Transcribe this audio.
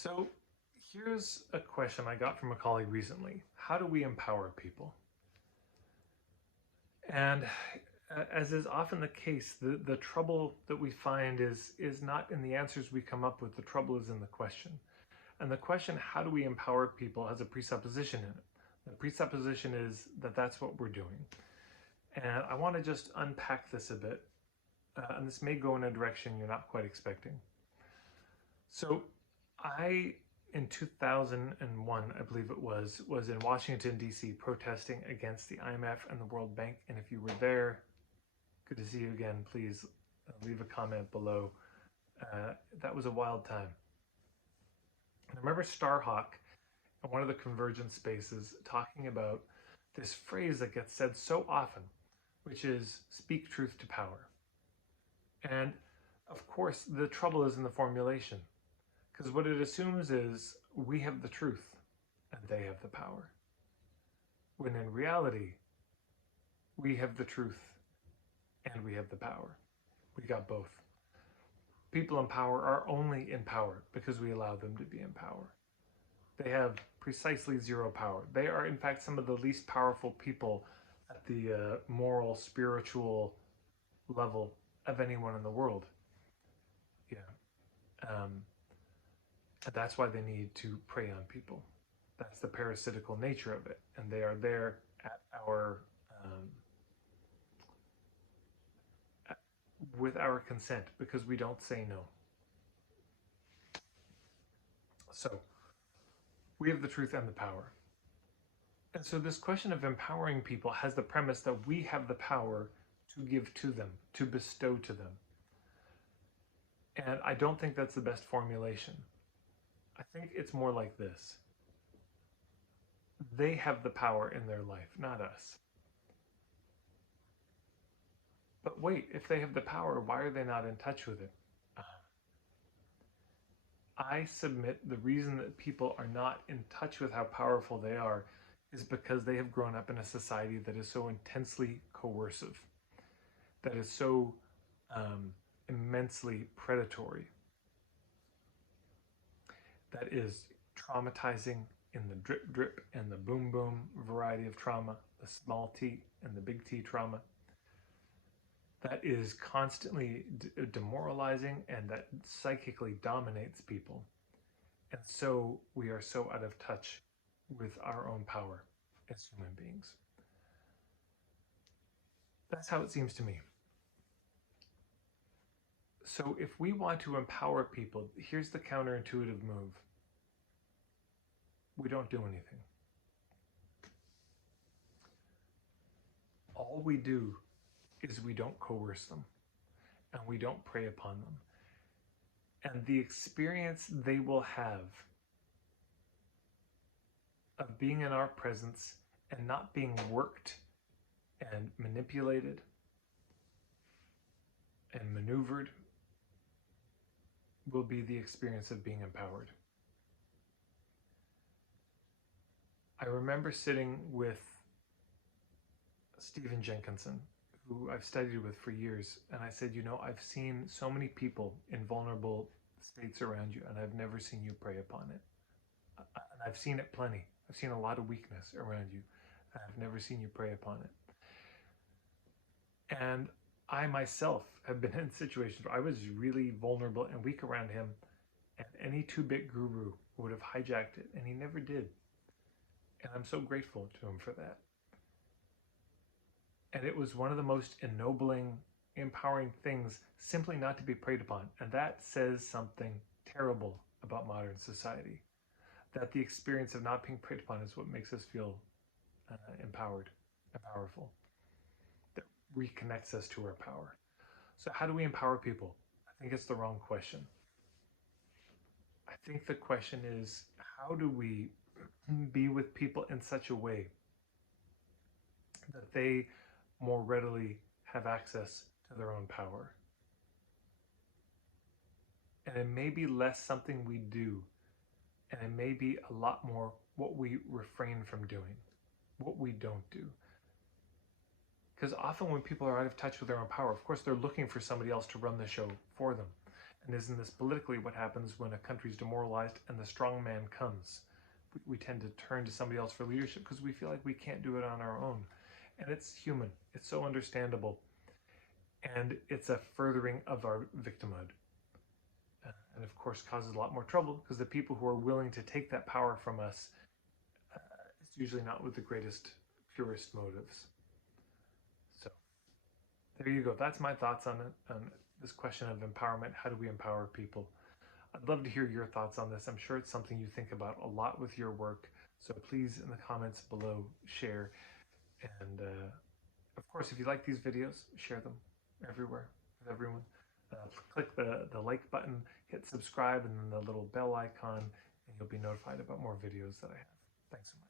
So here's a question I got from a colleague recently. How do we empower people? And as is often the case, the trouble that we find is not in the answers we come up with. The trouble is in the question. And the question, how do we empower people, has a presupposition in it. The presupposition is that that's what we're doing. And I want to just unpack this a bit. And this may go in a direction you're not quite expecting. So I, in 2001, I believe it was in Washington, D.C., protesting against the IMF and the World Bank. And if you were there, good to see you again. Please leave a comment below. That was a wild time. And I remember Starhawk in one of the convergence spaces talking about this phrase that gets said so often, which is speak truth to power. And of course, the trouble is in the formulation, because what it assumes is we have the truth and they have the power. When in reality, we have the truth and we have the power. We got both. People in power are only in power because we allow them to be in power. They have precisely zero power. They are, in fact, some of the least powerful people at the moral, spiritual level of anyone in the world. Yeah. And that's why they need to prey on people. That's the parasitical nature of it. And they are there at our with our consent because we don't say no. So we have the truth and the power. And so this question of empowering people has the premise that we have the power to give to them, to bestow to them. And I don't think that's the best formulation. I think it's more like this. They have the power in their life, not us. But wait, if they have the power, why are they not in touch with it? I submit the reason that people are not in touch with how powerful they are is because they have grown up in a society that is so intensely coercive, that is so immensely predatory, that is traumatizing in the drip drip and the boom boom variety of trauma, the small t and the big T trauma, that is constantly demoralizing and that psychically dominates people. And so we are so out of touch with our own power as human beings. That's how it seems to me. So if we want to empower people, here's the counterintuitive move. We don't do anything. All we do is we don't coerce them and we don't prey upon them. And the experience they will have of being in our presence and not being worked and manipulated and maneuvered will be the experience of being empowered. I remember sitting with Stephen Jenkinson, who I've studied with for years, and I said, I've seen so many people in vulnerable states around you, and I've never seen you prey upon it. And I've seen it plenty. I've seen a lot of weakness around you, and I've never seen you prey upon it. And I myself have been in situations where I was really vulnerable and weak around him, and any two-bit guru would have hijacked it, and he never did. And I'm so grateful to him for that. And it was one of the most ennobling, empowering things simply not to be preyed upon. And that says something terrible about modern society. That the experience of not being preyed upon is what makes us feel empowered and powerful. That reconnects us to our power. So how do we empower people? I think it's the wrong question. I think the question is, how do we be with people in such a way that they more readily have access to their own power? And it may be less something we do, and it may be a lot more what we refrain from doing, what we don't do. Because often when people are out of touch with their own power, of course, they're looking for somebody else to run the show for them. And isn't this politically what happens when a country's demoralized and the strong man comes? We tend to turn to somebody else for leadership because we feel like we can't do it on our own. And it's human. It's so understandable. And it's a furthering of our victimhood. And of course causes a lot more trouble because the people who are willing to take that power from us, it's usually not with the greatest, purest motives. So there you go. That's my thoughts on it, on this question of empowerment. How do we empower people? I'd love to hear your thoughts on this. I'm sure it's something you think about a lot with your work. So please, in the comments below, share. And of course, if you like these videos, share them everywhere with everyone. Click the like button, hit subscribe, and then the little bell icon, and you'll be notified about more videos that I have. Thanks so much.